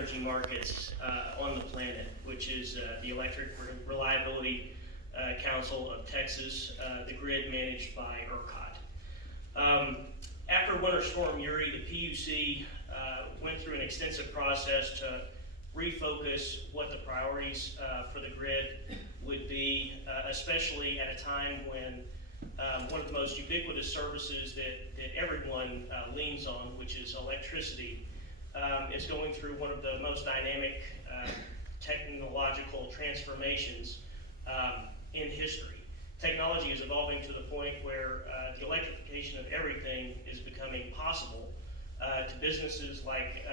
energy markets on the planet, which is the Electric Reliability Council of Texas, the grid managed by ERCOT. After Winter Storm Yuri, the PUC went through an extensive process to refocus what the priorities for the grid would be, especially at a time when one of the most ubiquitous services that everyone leans on, which is electricity, is going through one of the most dynamic technological transformations in history. Technology is evolving to the point where the electrification of everything is becoming possible to businesses like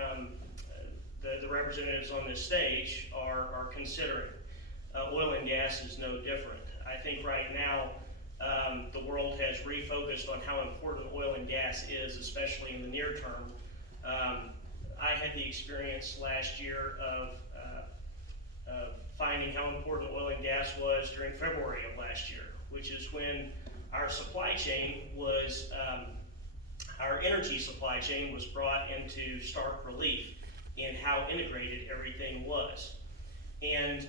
the representatives on this stage are considering. Oil and gas is no different. I think right now the world has refocused on how important oil and gas is, especially in the near term. I had the experience last year of finding how important oil and gas was during February of last year, which is when our supply chain was, our energy supply chain was brought into stark relief in how integrated everything was. And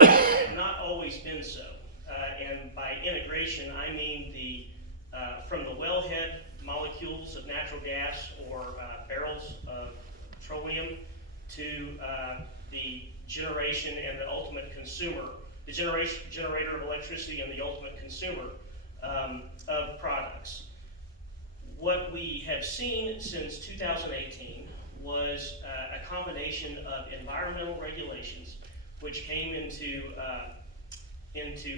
it had not always been so. And by integration, I mean from the wellhead molecules of natural gas or barrels of petroleum to the generation and the ultimate consumer, the generator of electricity and the ultimate consumer of products. What we have seen since 2018 was a combination of environmental regulations which came into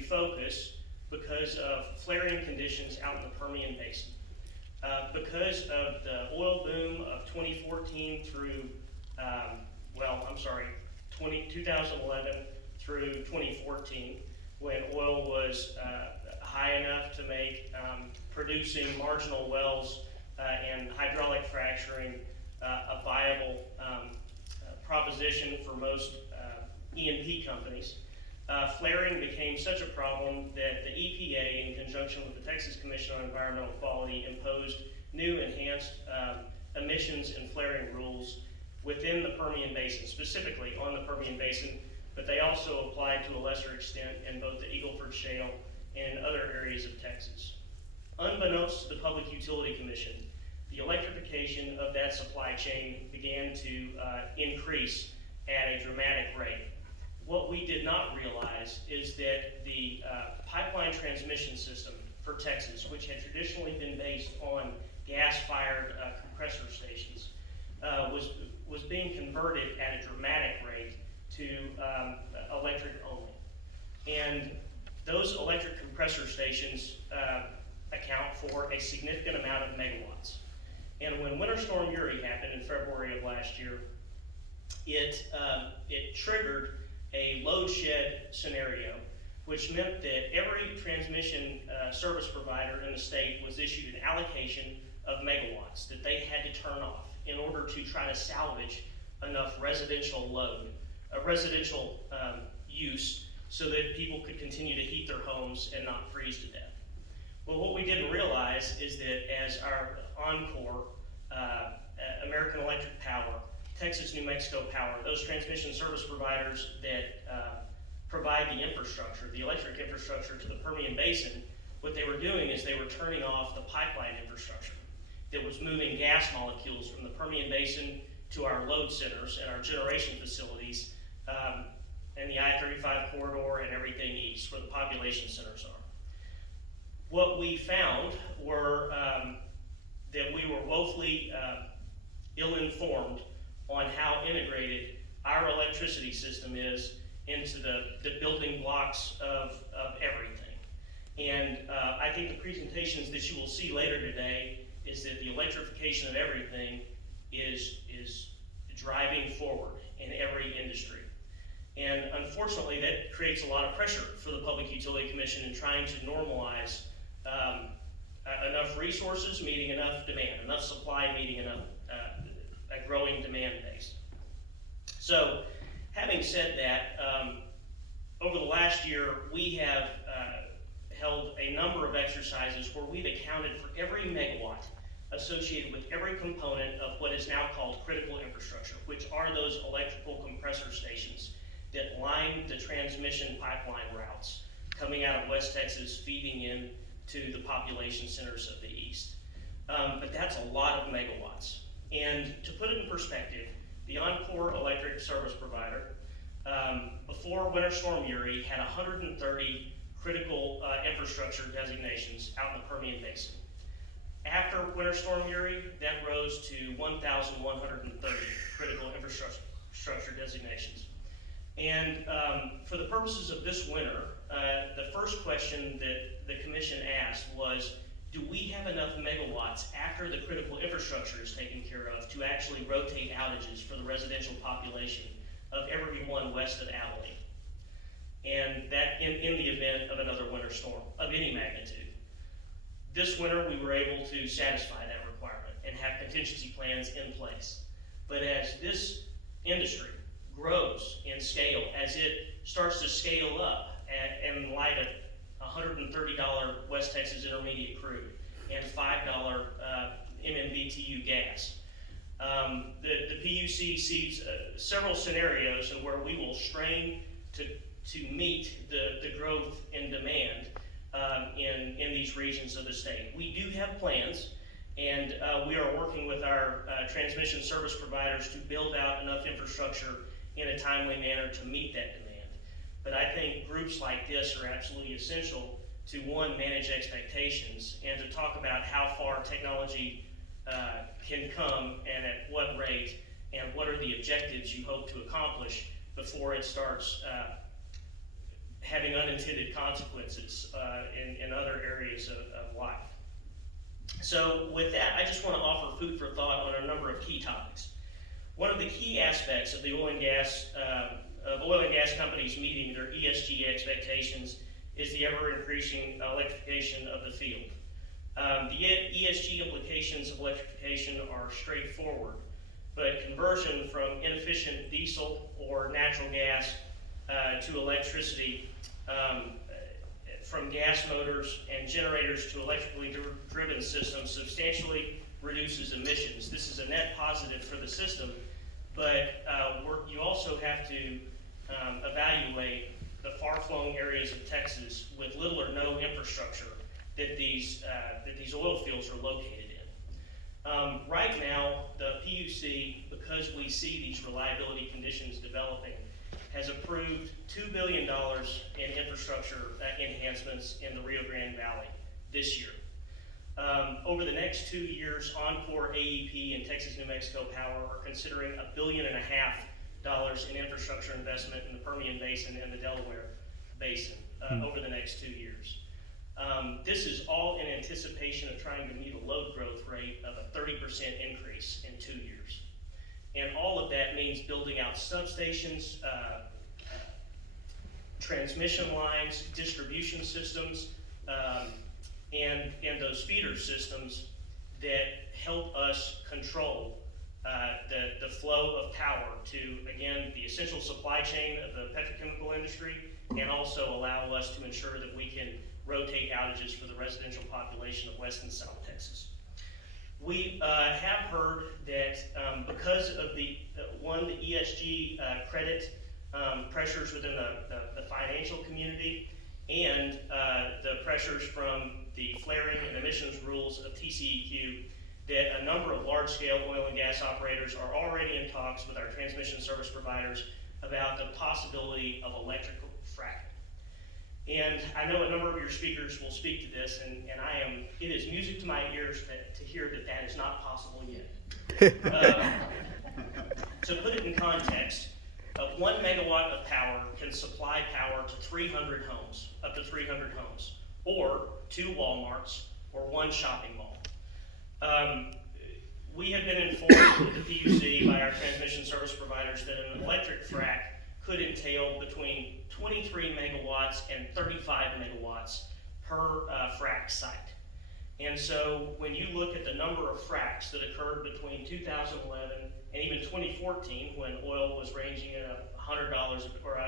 focus because of flaring conditions out in the Permian Basin. Because of the oil boom of 2014 through, 2011 through 2014, when oil was high enough to make producing marginal wells and hydraulic fracturing a viable proposition for most E&P companies. Flaring became such a problem that the EPA, in conjunction with the Texas Commission on Environmental Quality, imposed new enhanced emissions and flaring rules within the Permian Basin, specifically on the Permian Basin, but they also applied to a lesser extent in both the Eagle Ford Shale and other areas of Texas. Unbeknownst to the Public Utility Commission, the electrification of that supply chain began to increase at a dramatic rate. What we did not realize is that the pipeline transmission system for Texas, which had traditionally been based on gas-fired compressor stations, was being converted at a dramatic rate to electric only. And those electric compressor stations account for a significant amount of megawatts. And when Winter Storm Yuri happened in February of last year, it triggered a load shed scenario, which meant that every transmission service provider in the state was issued an allocation of megawatts that they had to turn off in order to try to salvage enough residential load, residential use, so that people could continue to heat their homes and not freeze to death. Well, what we didn't realize is that as our Encore, American Electric Power, Texas New Mexico Power, those transmission service providers that provide the infrastructure, the electric infrastructure to the Permian Basin, what they were doing is they were turning off the pipeline infrastructure that was moving gas molecules from the Permian Basin to our load centers and our generation facilities and the I-35 corridor and everything east where the population centers are. What we found were that we were woefully ill-informed on how integrated our electricity system is into the building blocks of everything. And I think the presentations that you will see later today is that the electrification of everything is driving forward in every industry. And unfortunately, that creates a lot of pressure for the Public Utility Commission in trying to normalize enough resources meeting enough demand, enough supply meeting enough a growing demand base. So, having said that, over the last year, we have held a number of exercises where we've accounted for every megawatt associated with every component of what is now called critical infrastructure, which are those electrical compressor stations that line the transmission pipeline routes coming out of West Texas, feeding in to the population centers of the East. But that's a lot of megawatts. And to put it in perspective, the Encore electric service provider, before Winter Storm Yuri, had 130 critical infrastructure designations out in the Permian Basin. After Winter Storm Yuri, that rose to 1,130 critical infrastructure designations. And for the purposes of this winter, the first question that the commission asked was, do we have enough megawatts after the critical infrastructure is taken care of to actually rotate outages for the residential population of everyone west of Abilene? And that in the event of another winter storm of any magnitude. This winter, we were able to satisfy that requirement and have contingency plans in place. But as this industry grows in scale, as it starts to scale up in light of $130 West Texas Intermediate crude and $5 MMBTU gas, the PUC sees several scenarios in where we will strain to meet the growth in demand in these regions of the state. We do have plans, and we are working with our transmission service providers to build out enough infrastructure in a timely manner to meet that demand. But I think groups like this are absolutely essential to, one, manage expectations, and to talk about how far technology can come and at what rate, and what are the objectives you hope to accomplish before it starts having unintended consequences in other areas of life. So with that, I just want to offer food for thought on a number of key topics. One of the key aspects of the oil and gas companies meeting their ESG expectations is the ever-increasing electrification of the field. The ESG implications of electrification are straightforward, but conversion from inefficient diesel or natural gas to electricity, from gas motors and generators to electrically driven systems substantially reduces emissions. This is a net positive for the system, but you also have to evaluate the far-flung areas of Texas with little or no infrastructure that these oil fields are located in. Right now, the PUC, because we see these reliability conditions developing, has approved $2 billion in infrastructure enhancements in the Rio Grande Valley this year. Over the next 2 years, Encore, AEP, and Texas New Mexico Power are considering $1.5 billion in infrastructure investment in the Permian Basin and the Delaware Basin over the next 2 years. This is all in anticipation of trying to meet a load growth rate of a 30% increase in 2 years. And all of that means building out substations, transmission lines, distribution systems, and those feeder systems that help us control the flow of power to, again, the essential supply chain of the petrochemical industry, and also allow us to ensure that we can rotate outages for the residential population of West and South Texas. We have heard that because of the ESG credit pressures within the financial community and the pressures from the flaring and emissions rules of TCEQ, that a number of large-scale oil and gas operators are already in talks with our transmission service providers about the possibility of electrical fracking. And I know a number of your speakers will speak to this, and it is music to my ears to hear that that is not possible yet. To put it in context, 1 megawatt of power can supply power to 300 homes, up to 300 homes, or 2 Walmarts, or 1 shopping mall. We have been informed with the PUC by our transmission service providers that an electric frac could entail between 23 megawatts and 35 megawatts per frac site. And so when you look at the number of fracs that occurred between 2011 and even 2014, when oil was ranging at $100 or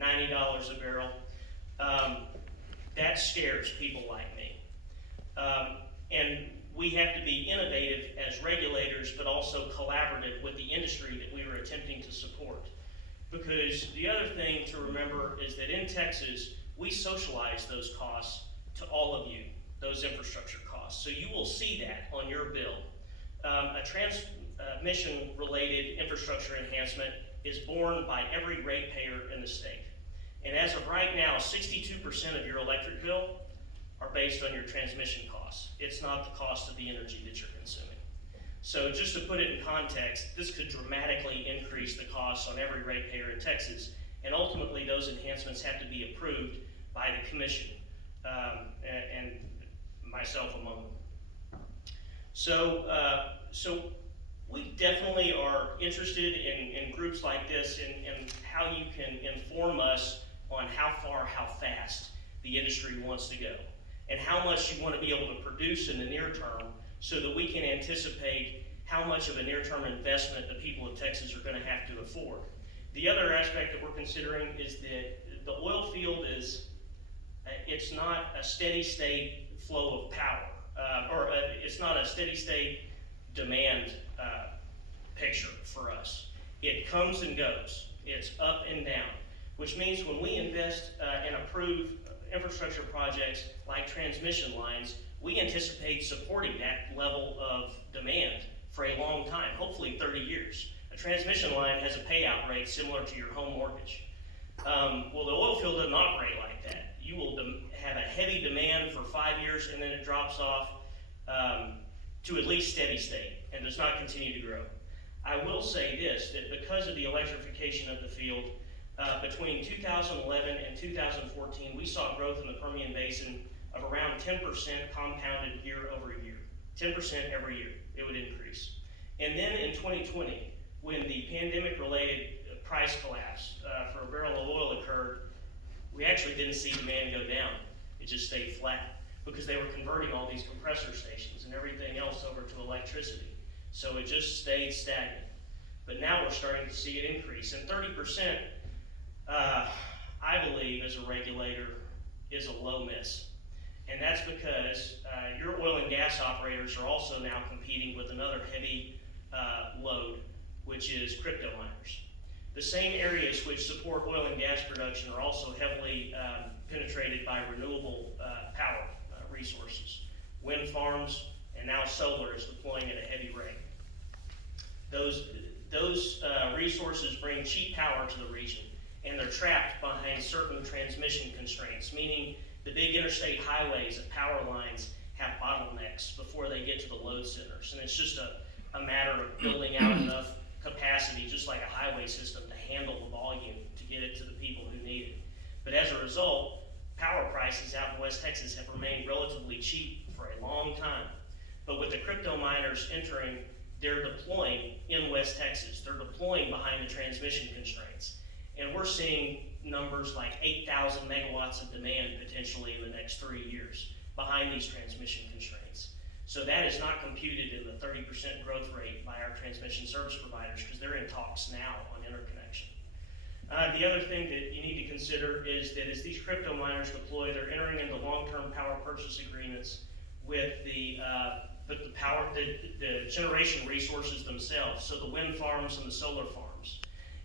$90 a barrel, that scares people like me. And we have to be innovative as regulators, but also collaborative with the industry that we are attempting to support. Because the other thing to remember is that in Texas, we socialize those costs to all of you, those infrastructure costs. So you will see that on your bill. A transmission-related infrastructure enhancement is borne by every ratepayer in the state. And as of right now, 62% of your electric bill are based on your transmission costs. It's not the cost of the energy that you're consuming. So just to put it in context, this could dramatically increase the costs on every ratepayer in Texas, and ultimately those enhancements have to be approved by the commission, and myself among them. So we definitely are interested in groups like this and how you can inform us on how far, how fast the industry wants to go, and how much you want to be able to produce in the near term so that we can anticipate how much of a near-term investment the people of Texas are going to have to afford. The other aspect that we're considering is that the oil field it's not a steady state flow of power, it's not a steady state demand picture for us. It comes and goes. It's up and down, which means when we invest and approve infrastructure projects like transmission lines, we anticipate supporting that level of demand for a long time, hopefully 30 years. A transmission line has a payout rate similar to your home mortgage. Well, the oil field doesn't operate like that. You will have a heavy demand for 5 years, and then it drops off to at least steady state and does not continue to grow. I will say this, that because of the electrification of the field, between 2011 and 2014, we saw growth in the Permian Basin of around 10% compounded year over year. 10% every year, it would increase. And then in 2020, when the pandemic-related price collapse for a barrel of oil occurred, we actually didn't see demand go down. It just stayed flat because they were converting all these compressor stations and everything else over to electricity. So it just stayed stagnant. But now we're starting to see it increase. And 30%, I believe, as a regulator, is a low miss. And that's because your oil and gas operators are also now competing with another heavy load, which is cryptominers. The same areas which support oil and gas production are also heavily penetrated by renewable power resources. Wind farms and now solar is deploying at a heavy rate. Those resources bring cheap power to the region, and they're trapped behind certain transmission constraints, meaning the big interstate highways and power lines have bottlenecks before they get to the load centers. And it's just a matter of building out enough capacity, just like a highway system, to handle the volume to get it to the people who need it. But as a result, power prices out in West Texas have remained relatively cheap for a long time. But with the crypto miners entering, they're deploying in West Texas. They're deploying behind the transmission constraints. And we're seeing numbers like 8,000 megawatts of demand potentially in the next 3 years behind these transmission constraints. So that is not computed in the 30% growth rate by our transmission service providers because they're in talks now on interconnection. The other thing that you need to consider is that as these crypto miners deploy, they're entering into long-term power purchase agreements with the generation resources themselves, so the wind farms and the solar farms.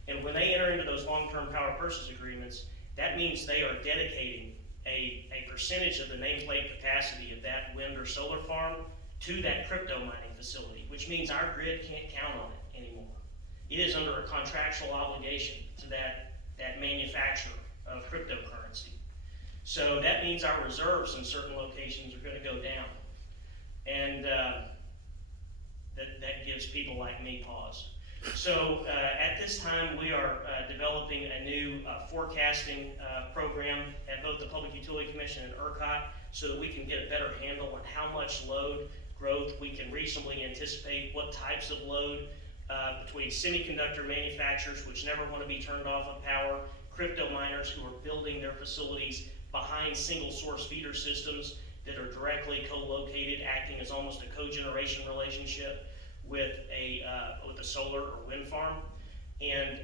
And when they enter into those long-term power purchase agreements, that means they are dedicating a percentage of the nameplate capacity of that wind or solar farm to that crypto mining facility, which means our grid can't count on it anymore. It is under a contractual obligation to that manufacturer of cryptocurrency. So that means our reserves in certain locations are going to go down. And that gives people like me pause. So at this time, we are developing a new forecasting program at both the Public Utility Commission and ERCOT so that we can get a better handle on how much load growth we can reasonably anticipate, what types of load between semiconductor manufacturers, which never want to be turned off of power, crypto miners who are building their facilities behind single source feeder systems that are directly co-located, acting as almost a cogeneration relationship with a solar or wind farm, and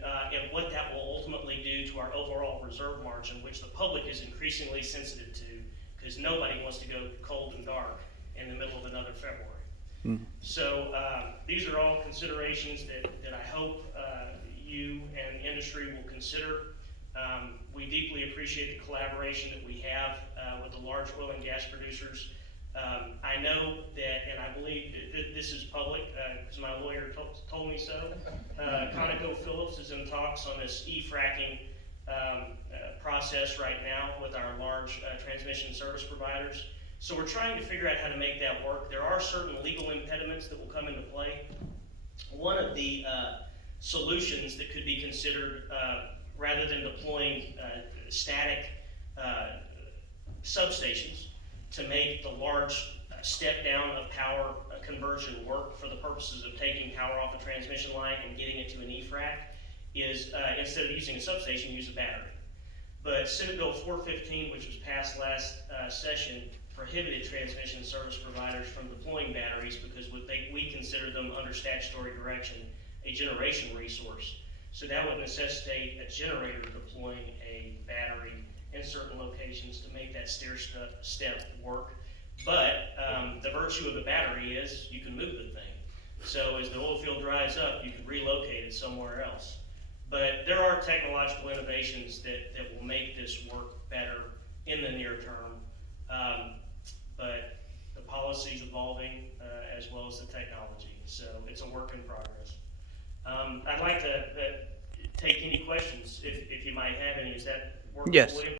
what that will ultimately do to our overall reserve margin, which the public is increasingly sensitive to, because nobody wants to go cold and dark in the middle of another February. So these are all considerations that I hope you and the industry will consider. We deeply appreciate the collaboration that we have with the large oil and gas producers. I know that, and I believe that this is public because my lawyer told me so. ConocoPhillips is in talks on this e-fracking process right now with our large transmission service providers. So we're trying to figure out how to make that work. There are certain legal impediments that will come into play. One of the solutions that could be considered, rather than deploying static substations to make the large step down of power conversion work for the purposes of taking power off a transmission line and getting it to an e-frac, is instead of using a substation, use a battery. But Senate Bill 415, which was passed last session, prohibited transmission service providers from deploying batteries because we consider them under statutory direction a generation resource. So that would necessitate a generator deploying a battery in certain locations to make that step work. But the virtue of the battery is you can move the thing. So as the oil field dries up, you can relocate it somewhere else. But there are technological innovations that will make this work better in the near term. But the policy is evolving as well as the technology. So it's a work in progress. I'd like to take any questions if you might have any. Is that working for you?